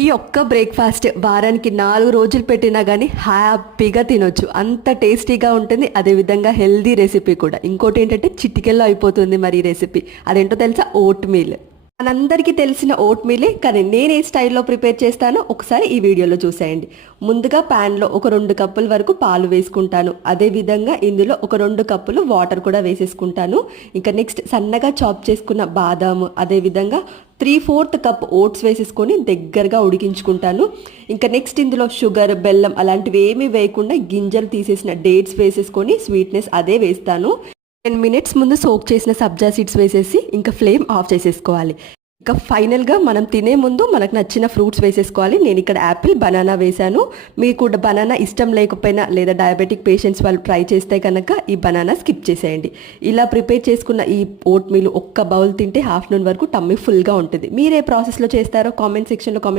ఈ ఒక్క బ్రేక్ఫాస్ట్ వారానికి 4 రోజులు పెట్టినా కానీ హ్యాపీగా తినొచ్చు. అంత టేస్టీగా ఉంటుంది. అదేవిధంగా హెల్దీ రెసిపీ కూడా. ఇంకోటి ఏంటంటే చిటికెల్లో అయిపోతుంది మరి ఈ రెసిపీ. అదేంటో తెలుసా? Vote meal. మనందరికీ తెలిసిన ఓట్ మీలే, కానీ నేను ఏ స్టైల్లో ప్రిపేర్ చేస్తానో ఒకసారి ఈ వీడియోలో చూసేయండి. ముందుగా ప్యాన్లో ఒక 2 కప్పుల వరకు పాలు వేసుకుంటాను. అదేవిధంగా ఇందులో ఒక 2 కప్పులు వాటర్ కూడా వేసేసుకుంటాను. ఇంకా నెక్స్ట్ సన్నగా చాప్ చేసుకున్న బాదాము, అదేవిధంగా 3/4 కప్ ఓట్స్ వేసేసుకొని దగ్గరగా ఉడికించుకుంటాను. ఇంకా నెక్స్ట్ ఇందులో షుగర్, బెల్లం అలాంటివి ఏమీ వేయకుండా గింజలు తీసేసిన డేట్స్ వేసేసుకొని స్వీట్నెస్ అదే వేస్తాను. 10 మినిట్స్ ముందు సోక్ చేసిన సబ్జా సీడ్స్ వేసేసి ఇంకా ఫ్లేమ్ ఆఫ్ చేసేసుకోవాలి. ఇంకా ఫైనల్గా మనం తినే ముందు మనకు నచ్చిన ఫ్రూట్స్ వేసేసుకోవాలి. నేను ఇక్కడ యాపిల్, బనానా వేశాను. మీకు కూడా బనానా ఇష్టం లేకపోయినా లేదా డయాబెటిక్ పేషెంట్స్ వాళ్ళు ట్రై చేస్తే కనుక ఈ బనానా స్కిప్ చేసేయండి. ఇలా ప్రిపేర్ చేసుకున్న ఈ ఓట్ మీల్ ఒక్క బౌల్ తింటే ఆఫ్టర్నూన్ వరకు టమ్మీ ఫుల్గా ఉంటుంది. మీరే ప్రాసెస్లో చేస్తారో కామెంట్ సెక్షన్లో కామెంట్